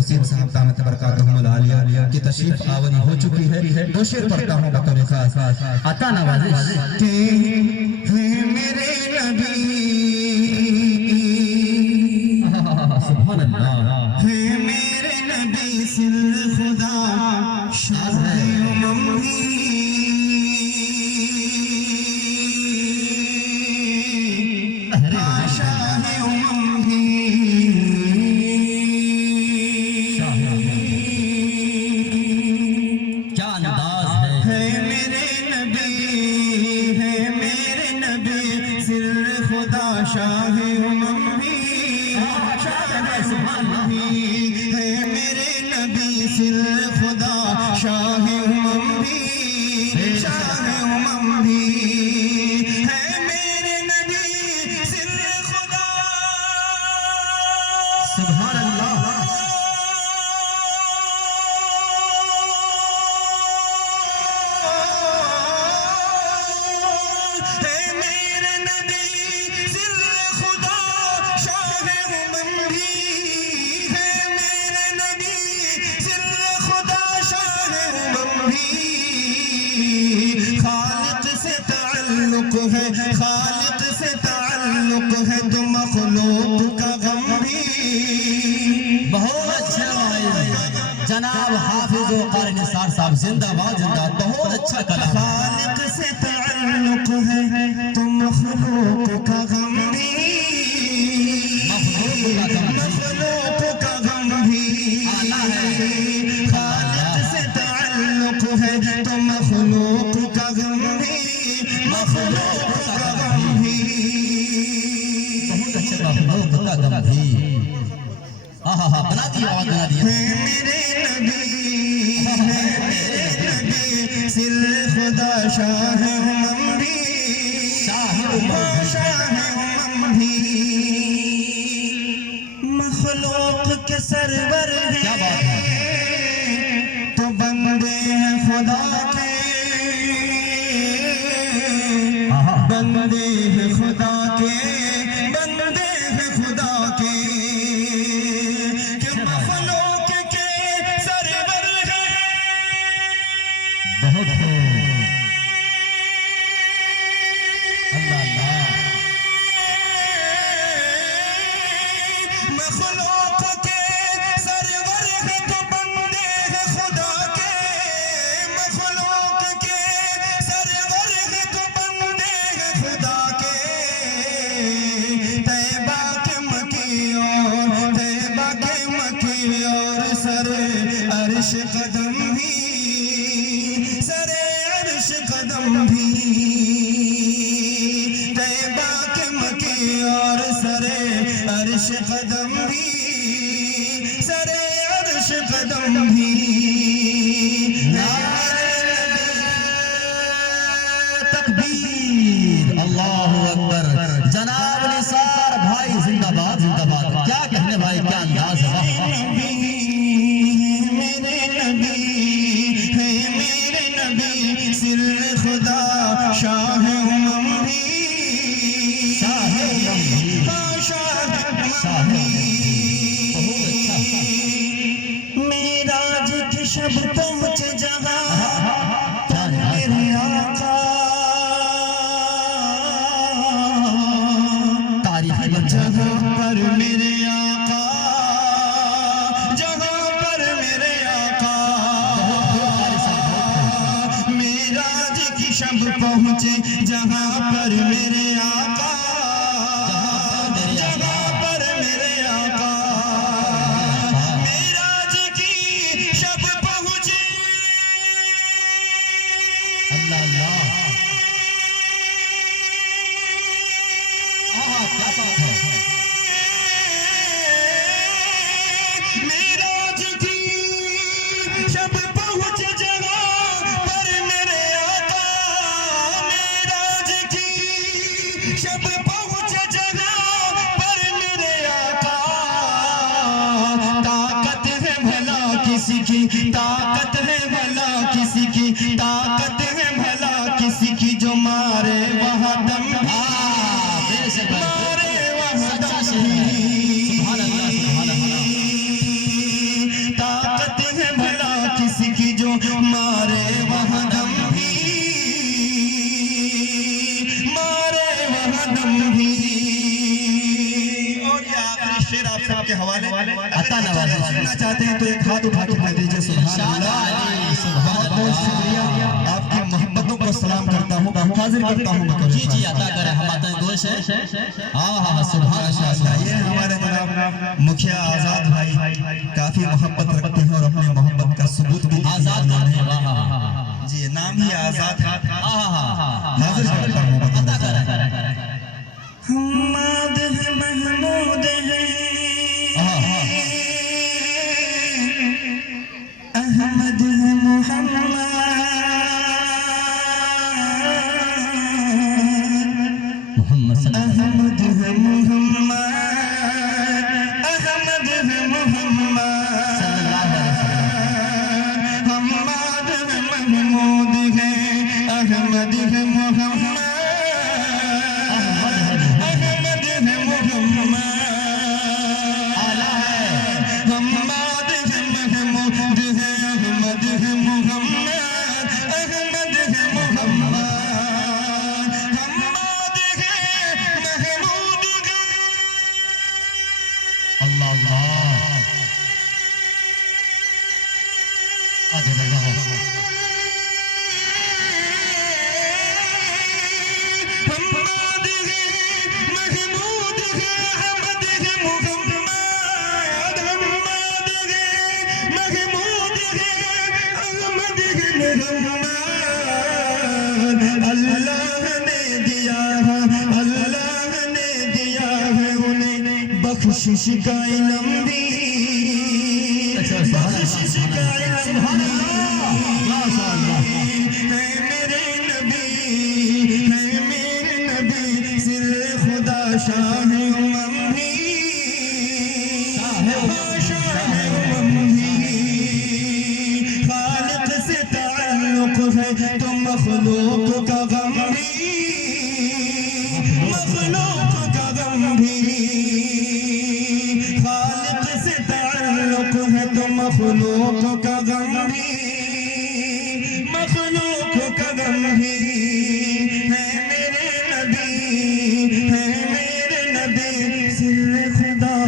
محسن صاحب دامت برکاتہم العالیہ کی تشریف آوری ہو چکی ہے. دو شعر پڑھتا ہوں بطور خاص. عطا نوازش کہ ہے میرے نبی، سبحان اللہ، ہے میرے نبی سر خدا شاہ امم بھی، خالق سے تعلق ہے تو مخلوق کا غم بھی. بہت اچھا جناب حافظ و قاری نثار صاحب زندہ باد زندہ، بہت اچھا کلام. خالق سے تعلق ہے تو مخلوق کا غم بھی، مخلوق کا غم بھی. خالق سے تعلق ہے تو مخلوق کا غم بھی، مخلوق کا غم بھی. بہت اچھا مخلوق کا غم بھی. بنا دیا آواز بنا دیا. میرے نبی، میرے نبی سر خدا شاہ امم بھی، شاہ امم بھی. مخلوق کے سرور ہیں تو بندے ہیں خدا کے، بندے ہیں خدا کے، بندے ہیں خدا کے. کہ مخلوق کے سرور ہیں. بہت اللہ اللہ. مخلوق کے سرور ہیں تو بندے ہیں خدا کے، مخلوق کے سرور ہیں تو بندے ہیں خدا کے. طیبہ کے مکی اور طیبہ کے مکی اور سر عرش قدم بھی، سر عرش قدم بھی. طیبہ کے مکی اور سر عرش قدم بھی، سر عرش قدم بھی. تکبیر، اللہ اکبر. جناب نثار بھائی زندہ باد زندہ باد. کیا کہنے بھائی، کیا انداز ہے. میرے نبی ہے، میرے نبی سر خدا شاہ امم بھی، شاہ امم بھی، شاہ امم بھی. معراج کی شب پہنچ جہاں پر میرے آقا، جہاں پر میرے آقا، جہاں پر میرے آقا. معراج کی شب پہنچے جہاں پر میرے آقا، جہاں پر میرے آقا. معراج کی شب پہنچے. اللہ اللہ. کیا بات ہے. معراج کی شب پہنچ جگہ پر میرے آقا، معراج کی شب پہنچ جگہ پر میرے آقا. طاقت ہے بھلا کسی کی، طاقت ہے بھلا کسی کی، طاقت ہے بھلا کسی کی جو مارے وہاں دم بھی، مارے وہاں دم بھی. حوالے عطا نوازی سننا چاہتے ہیں تو ایک ہاتھ اٹھا کے کہہ دیجئے سبحان اللہ. بہت بہت شکریہ. آپ کی محبتوں کو سلام کرتا ہوں, حاضر کرتا ہوں. جی جی عطا کرے ہم آتا گوش ہے. ہاں سبحان اللہ. یہ ہمارے جناب مکھیا آزاد بھائی کافی محبت رکھتے ہیں اور اپنے محبت کا ثبوت بھی آزاد دیتے ہیں. ہاں جی نام ہی آزاد ہے. ہاں حاضر کرتا ہوں. عطا کرے. حماد ہے محمود ہے احمد ہے محمد محمد صلی اللہ احمد ہے محمد احمد ہے محمد حماد ہے محمود ہے احمد ہے محمد بخشش کا علم دی بخشش کا علم دی ہے میرے نبی ہے میرے نبی سر خدا شاہ امم بھی شاہ امم بھی خالق سے تعلق ہے تو مخلوق کا غم بھی مخلوق کا غم بھی مخلوق کا غم بھی مخلوق کا غم بھی ہے میرے نبی سر خدا